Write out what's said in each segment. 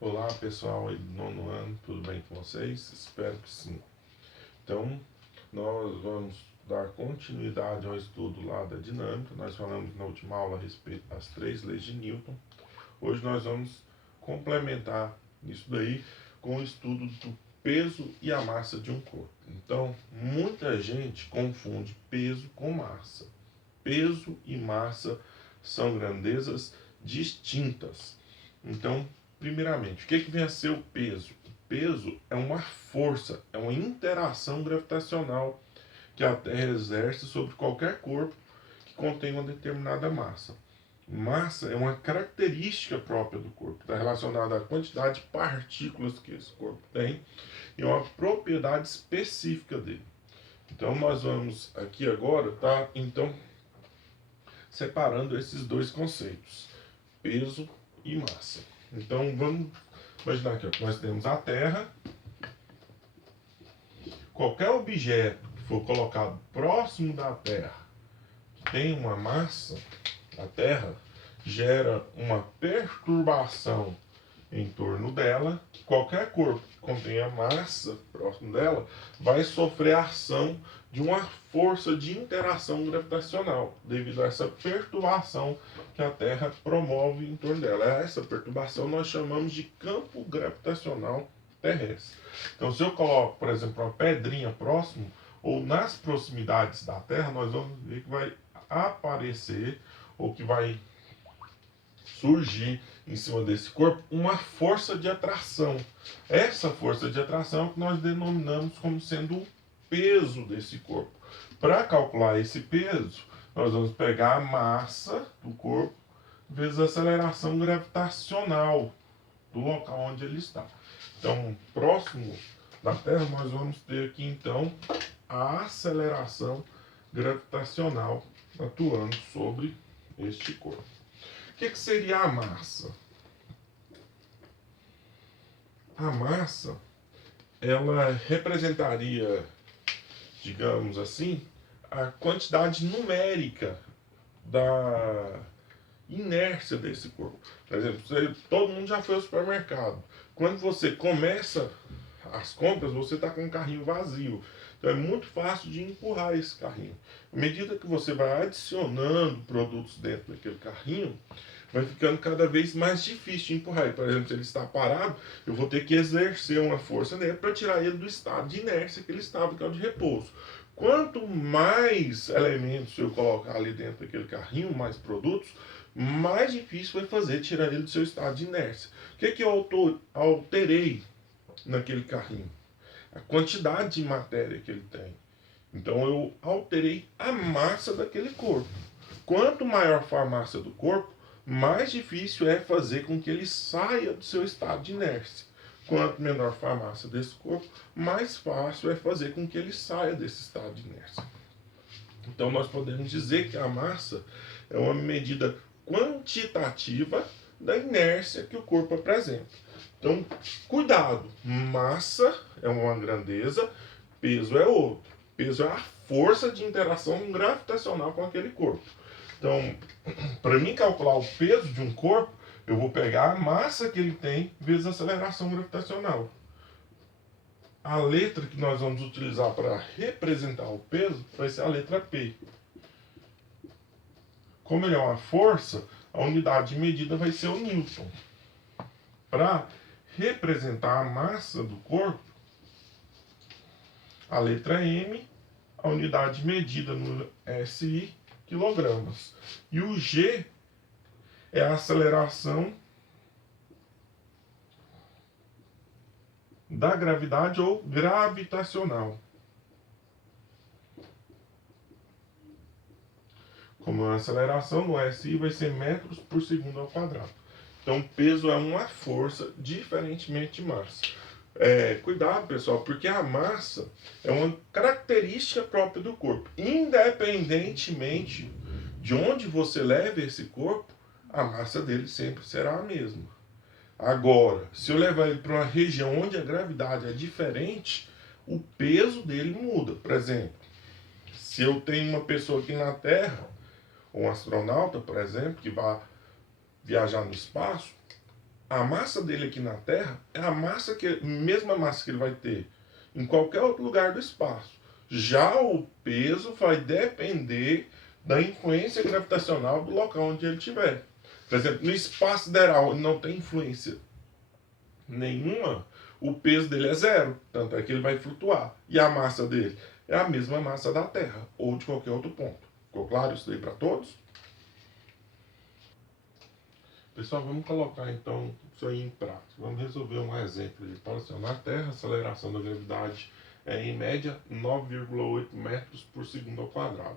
Olá pessoal aí do nono ano, tudo bem com vocês? Espero que sim. Então, nós vamos dar continuidade ao estudo lá da dinâmica. Nós falamos na última aula a respeito das três leis de Newton. Hoje nós vamos complementar isso daí com o estudo do peso e a massa de um corpo. Então, muita gente confunde peso com massa. Peso e massa são grandezas distintas. Então, primeiramente, o que vem a ser o peso? O peso é uma força, é uma interação gravitacional que a Terra exerce sobre qualquer corpo que contém uma determinada massa. Massa é uma característica própria do corpo, está relacionada à quantidade de partículas que esse corpo tem e uma propriedade específica dele. Então nós vamos aqui agora, tá? Então separando esses dois conceitos, peso e massa. Então vamos imaginar aqui, ó, que nós temos a Terra. Qualquer objeto que for colocado próximo da Terra, que tem uma massa, a Terra gera uma perturbação em torno dela, que qualquer corpo que contenha massa próximo dela vai sofrer a ação de uma força de interação gravitacional, devido a essa perturbação que a Terra promove em torno dela. Essa perturbação nós chamamos de campo gravitacional terrestre. Então, se eu coloco, por exemplo, uma pedrinha próximo ou nas proximidades da Terra, nós vamos ver que vai aparecer ou que vai surgir em cima desse corpo uma força de atração. Essa força de atração é o que nós denominamos como sendo o peso desse corpo. Para calcular esse peso, nós vamos pegar a massa do corpo vezes a aceleração gravitacional do local onde ele está. Então, próximo da Terra, nós vamos ter aqui então a aceleração gravitacional atuando sobre este corpo. O que seria a massa? A massa, ela representaria, digamos assim, a quantidade numérica da inércia desse corpo. Por exemplo, todo mundo já foi ao supermercado. Quando você começa as compras, você está com um carrinho vazio. Então é muito fácil de empurrar esse carrinho. À medida que você vai adicionando produtos dentro daquele carrinho, vai ficando cada vez mais difícil de empurrar. Por exemplo, se ele está parado, eu vou ter que exercer uma força nele para tirar ele do estado de inércia que ele estava, que é o de repouso. Quanto mais elementos eu colocar ali dentro daquele carrinho, mais produtos, mais difícil vai fazer tirar ele do seu estado de inércia. O que eu alterei naquele carrinho? A quantidade de matéria que ele tem. Então eu alterei a massa daquele corpo. Quanto maior for a massa do corpo, mais difícil é fazer com que ele saia do seu estado de inércia. Quanto menor for a massa desse corpo, mais fácil é fazer com que ele saia desse estado de inércia. Então nós podemos dizer que a massa é uma medida quantitativa da inércia que o corpo apresenta. Então, cuidado, massa é uma grandeza, peso é outro. Peso é a força de interação gravitacional com aquele corpo. Então, para mim calcular o peso de um corpo, eu vou pegar a massa que ele tem vezes a aceleração gravitacional. A letra que nós vamos utilizar para representar o peso vai ser a letra P. Como ele é uma força, a unidade de medida vai ser o Newton. Para representar a massa do corpo, a letra M, a unidade medida no SI, quilogramas. E o G é a aceleração da gravidade ou gravitacional. Como a aceleração no SI vai ser metros por segundo ao quadrado. Então, peso é uma força, diferentemente de massa. Cuidado, pessoal, porque a massa é uma característica própria do corpo. Independentemente de onde você leve esse corpo, a massa dele sempre será a mesma. Agora, se eu levar ele para uma região onde a gravidade é diferente, o peso dele muda. Por exemplo, se eu tenho uma pessoa aqui na Terra, um astronauta, por exemplo, que vai viajar no espaço, a massa dele aqui na Terra é a mesma massa que ele vai ter em qualquer outro lugar do espaço. Já o peso vai depender da influência gravitacional do local onde ele estiver. Por exemplo, no espaço sideral, onde não tem influência nenhuma, o peso dele é zero. Tanto é que ele vai flutuar. E a massa dele é a mesma massa da Terra ou de qualquer outro ponto. Ficou claro isso daí para todos? Pessoal, vamos colocar então isso aí em prática. Vamos resolver um exemplo aí. Na Terra, a aceleração da gravidade é em média 9,8 metros por segundo ao quadrado.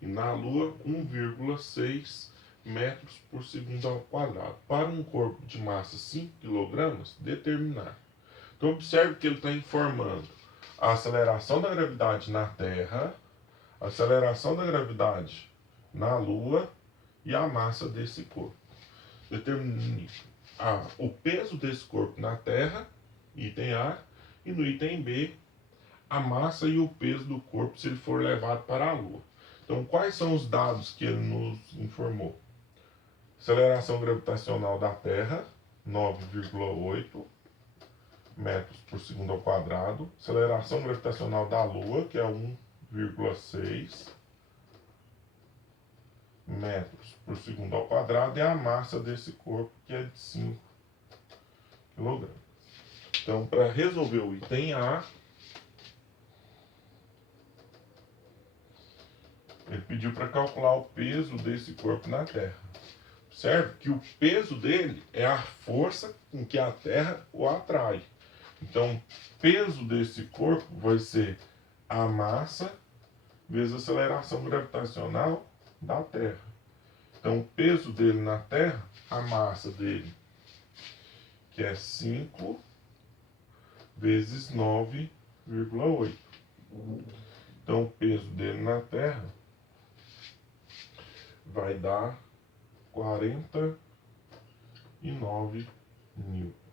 E na Lua, 1,6 metros por segundo ao quadrado. Para um corpo de massa 5 kg, determinar. Então observe que ele está informando a aceleração da gravidade na Terra, a aceleração da gravidade na Lua e a massa desse corpo. Determine o peso desse corpo na Terra, item A, e no item B, a massa e o peso do corpo se ele for levado para a Lua. Então, quais são os dados que ele nos informou? Aceleração gravitacional da Terra, 9,8 metros por segundo ao quadrado. Aceleração gravitacional da Lua, que é 1,6 metros por segundo ao quadrado, e a massa desse corpo, que é de 5 kg. Então, para resolver o item A, ele pediu para calcular o peso desse corpo na Terra. Observe que o peso dele é a força com que a Terra o atrai. Então, o peso desse corpo vai ser a massa vezes a aceleração gravitacional da Terra. Então, o peso dele na Terra, a massa dele, que é 5 vezes 9,8. Então, o peso dele na Terra vai dar 49 newtons.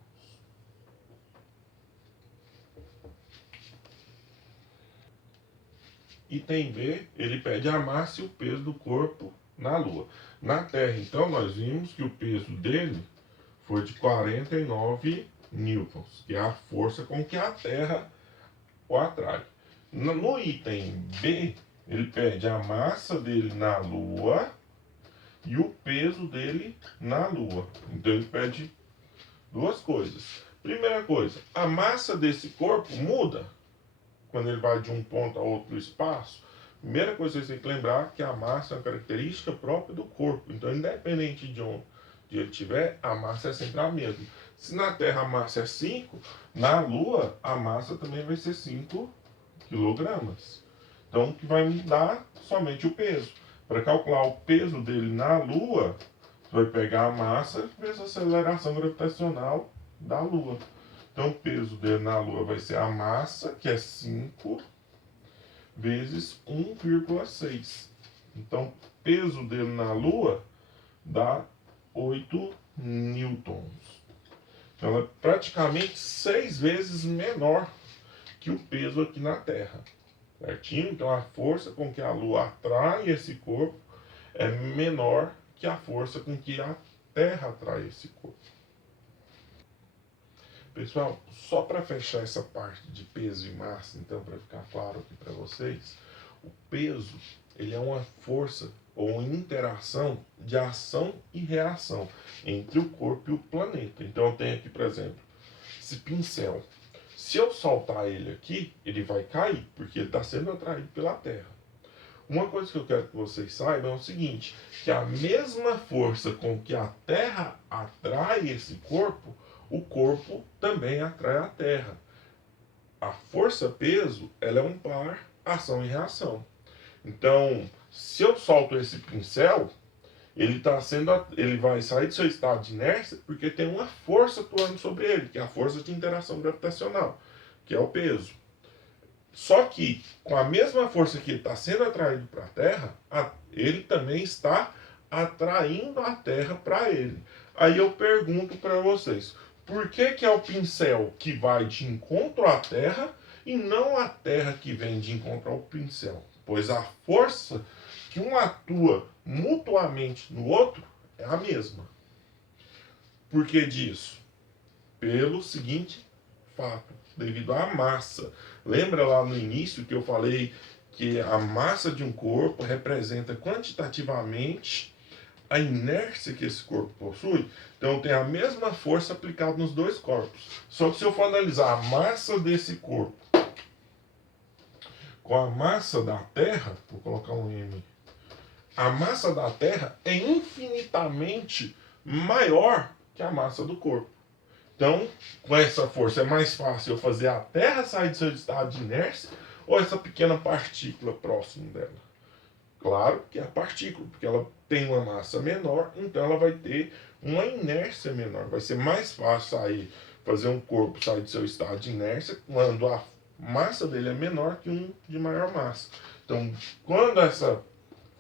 Item B, ele pede a massa e o peso do corpo na Lua. Na Terra, então, nós vimos que o peso dele foi de 49 newtons, que é a força com que a Terra o atrai. No item B, ele pede a massa dele na Lua e o peso dele na Lua. Então ele pede duas coisas. Primeira coisa, a massa desse corpo muda quando ele vai de um ponto a outro do espaço. Primeira coisa que você tem que lembrar é que a massa é uma característica própria do corpo. Então, independente de onde ele estiver, a massa é sempre a mesma. Se na Terra a massa é 5, na Lua a massa também vai ser 5 kg. Então, o que vai mudar somente o peso. Para calcular o peso dele na Lua, você vai pegar a massa vezes a aceleração gravitacional da Lua. Então, o peso dele na Lua vai ser a massa, que é 5, vezes 1,6. Então, o peso dele na Lua dá 8 newtons. Então, ela é praticamente 6 vezes menor que o peso aqui na Terra. Certinho? Então, a força com que a Lua atrai esse corpo é menor que a força com que a Terra atrai esse corpo. Pessoal, só para fechar essa parte de peso e massa, então, para ficar claro aqui para vocês, o peso ele é uma força ou uma interação de ação e reação entre o corpo e o planeta. Então, eu tenho aqui, por exemplo, esse pincel. Se eu soltar ele aqui, ele vai cair, porque ele está sendo atraído pela Terra. Uma coisa que eu quero que vocês saibam é o seguinte, que a mesma força com que a Terra atrai esse corpo, o corpo também atrai a Terra. A força-peso, ela é um par ação e reação. Então, se eu solto esse pincel, ele vai sair do seu estado de inércia porque tem uma força atuando sobre ele, que é a força de interação gravitacional, que é o peso. Só que, com a mesma força que ele está sendo atraído para a Terra, ele também está atraindo a Terra para ele. Aí eu pergunto para vocês, por que é o pincel que vai de encontro à Terra e não a Terra que vem de encontro ao pincel? Pois a força que um atua mutuamente no outro é a mesma. Por que disso? Pelo seguinte fato, devido à massa. Lembra lá no início que eu falei que a massa de um corpo representa quantitativamente a inércia que esse corpo possui? Então tem a mesma força aplicada nos dois corpos. Só que se eu for analisar a massa desse corpo com a massa da Terra, vou colocar um M, a massa da Terra é infinitamente maior que a massa do corpo. Então, com essa força, é mais fácil eu fazer a Terra sair do seu estado de inércia ou essa pequena partícula próximo dela? Claro que é a partícula, porque ela tem uma massa menor, então ela vai ter uma inércia menor. Vai ser mais fácil fazer um corpo sair do seu estado de inércia quando a massa dele é menor que um de maior massa. Então, quando essa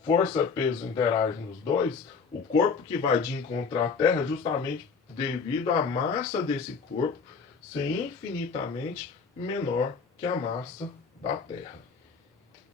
força-peso interage nos dois, o corpo que vai de encontrar a Terra, justamente devido à massa desse corpo ser infinitamente menor que a massa da Terra.